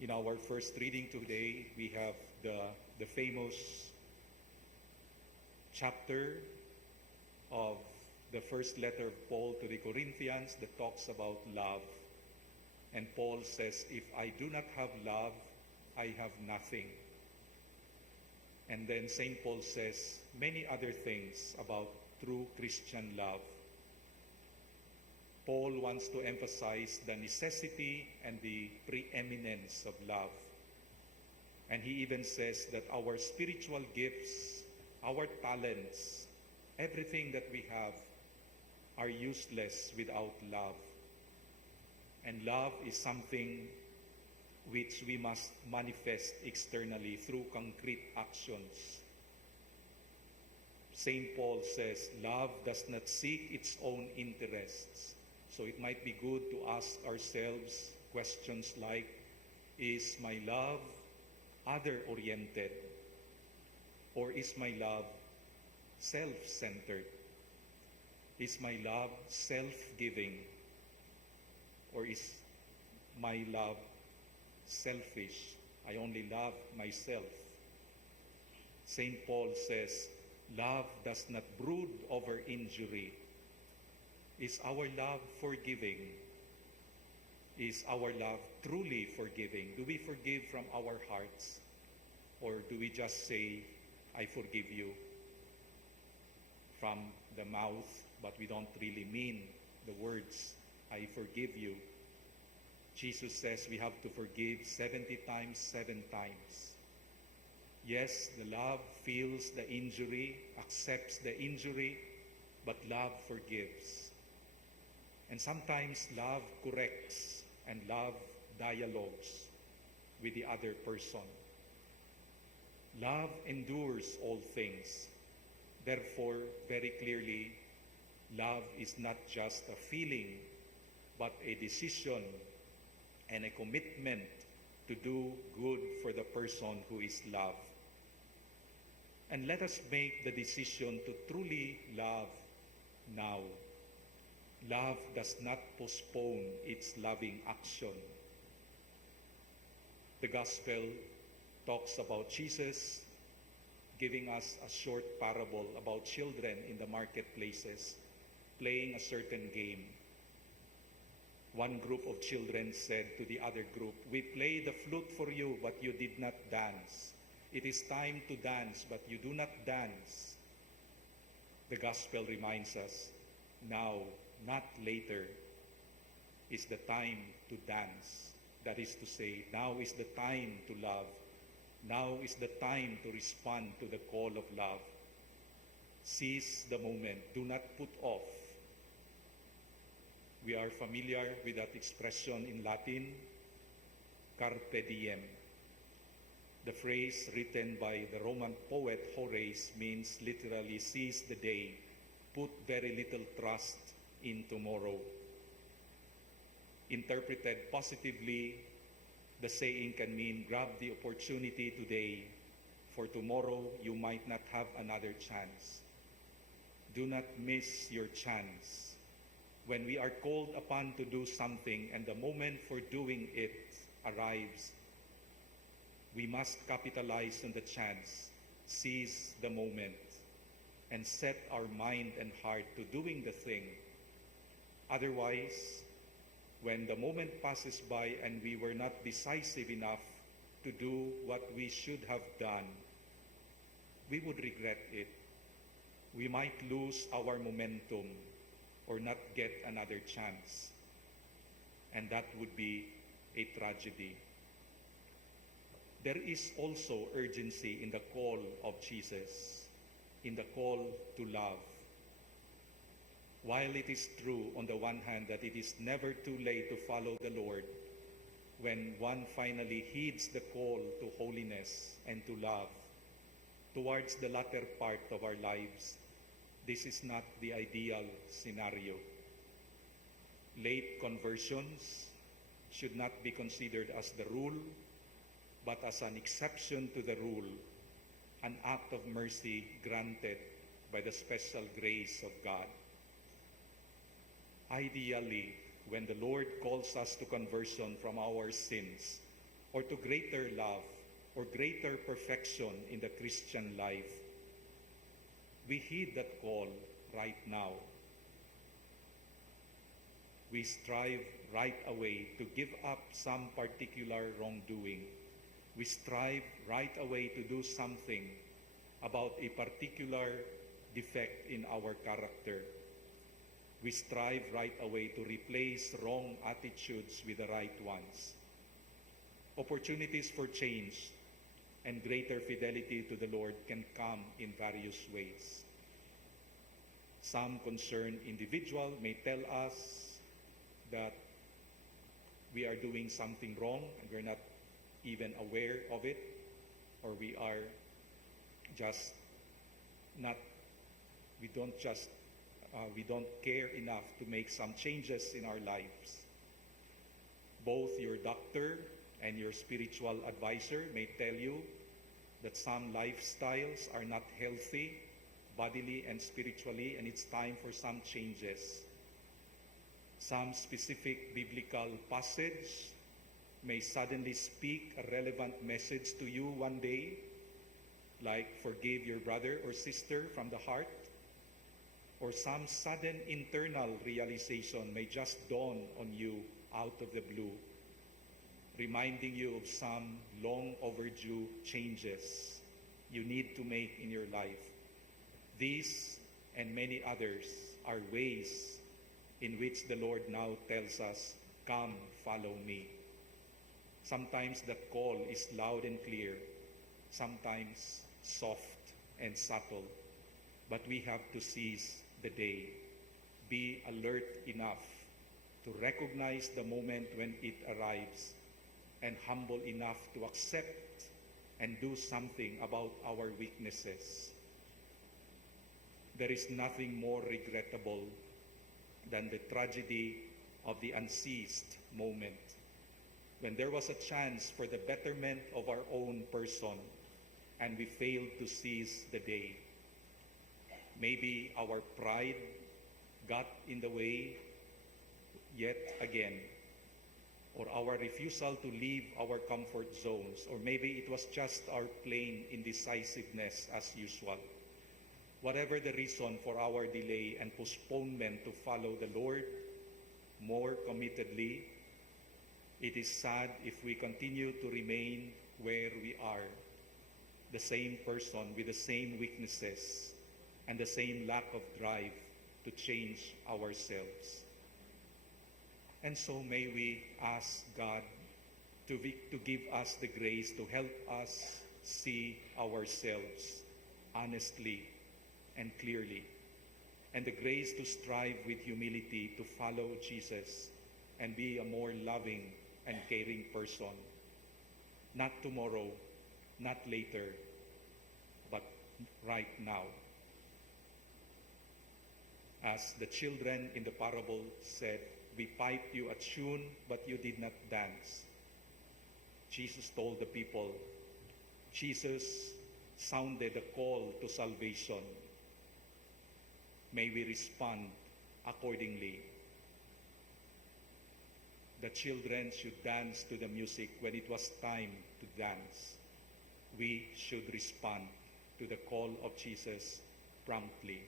In our first reading today, we have the famous chapter of the first letter of Paul to the Corinthians that talks about love. And Paul says, if I do not have love, I have nothing. And then St. Paul says many other things about true Christian love. Paul wants to emphasize the necessity and the preeminence of love. And he even says that our spiritual gifts, our talents, everything that we have are useless without love. And love is something which we must manifest externally through concrete actions. St. Paul says, love does not seek its own interests. So it might be good to ask ourselves questions like, is my love other-oriented? Or is my love self-centered? Is my love self-giving? Or is my love selfish? I only love myself. St. Paul says, love does not brood over injury. Is our love forgiving? Is our love truly forgiving? Do we forgive from our hearts? Or do we just say, I forgive you from the mouth, but we don't really mean the words, I forgive you? Jesus says we have to forgive 70 times, 7 times. Yes, the love feels the injury, accepts the injury, but love forgives. And sometimes love corrects and love dialogues with the other person. Love endures all things. Therefore, very clearly, love is not just a feeling, but a decision and a commitment to do good for the person who is loved. And let us make the decision to truly love now. Love does not postpone its loving action. The gospel talks about Jesus giving us a short parable about children in the marketplaces playing a certain game. One group of children said to the other group, we played the flute for you, but you did not dance. It is time to dance, but you do not dance. The gospel reminds us, now, not later, is the time to dance. That is to say, now is the time to love. Now is the time to respond to the call of love. Seize the moment. Do not put off. We are familiar with that expression in Latin, carpe diem. The phrase written by the Roman poet Horace means literally seize the day, put very little trust in tomorrow. Interpreted positively, the saying can mean grab the opportunity today, for tomorrow you might not have another chance. Do not miss your chance. When we are called upon to do something and the moment for doing it arrives, we must capitalize on the chance, seize the moment, and set our mind and heart to doing the thing. Otherwise, when the moment passes by and we were not decisive enough to do what we should have done, we would regret it. We might lose our momentum or not get another chance. And that would be a tragedy. There is also urgency in the call of Jesus, in the call to love. While it is true, on the one hand, that it is never too late to follow the Lord, when one finally heeds the call to holiness and to love, towards the latter part of our lives, this is not the ideal scenario. Late conversions should not be considered as the rule, but as an exception to the rule, an act of mercy granted by the special grace of God. Ideally, when the Lord calls us to conversion from our sins, or to greater love or greater perfection in the Christian life, we heed that call right now. We strive right away to give up some particular wrongdoing. We strive right away to do something about a particular defect in our character. We strive right away to replace wrong attitudes with the right ones. Opportunities for change and greater fidelity to the Lord can come in various ways. Some concerned individual may tell us that we are doing something wrong and we're not even aware of it, or we are just not, we don't care enough to make some changes in our lives. Both your doctor and your spiritual advisor may tell you that some lifestyles are not healthy, bodily and spiritually, and it's time for some changes. Some specific biblical passage may suddenly speak a relevant message to you one day, like forgive your brother or sister from the heart, or some sudden internal realization may just dawn on you out of the blue, reminding you of some long overdue changes you need to make in your life. These and many others are ways in which the Lord now tells us, come, follow me. Sometimes that call is loud and clear, sometimes soft and subtle, but we have to seize the day. Be alert enough to recognize the moment when it arrives, and humble enough to accept and do something about our weaknesses. There is nothing more regrettable than the tragedy of the unseized moment, when there was a chance for the betterment of our own person and we failed to seize the day. Maybe our pride got in the way yet again, or our refusal to leave our comfort zones, or maybe it was just our plain indecisiveness as usual. Whatever the reason for our delay and postponement to follow the Lord more committedly, it is sad if we continue to remain where we are, the same person with the same weaknesses and the same lack of drive to change ourselves. And so may we ask God to give us the grace to help us see ourselves honestly and clearly, and the grace to strive with humility to follow Jesus and be a more loving and caring person. Not tomorrow, not later, but right now. As the children in the parable said, we piped you a tune, but you did not dance. Jesus told the people, Jesus sounded a call to salvation. May we respond accordingly. The children should dance to the music when it was time to dance. We should respond to the call of Jesus promptly.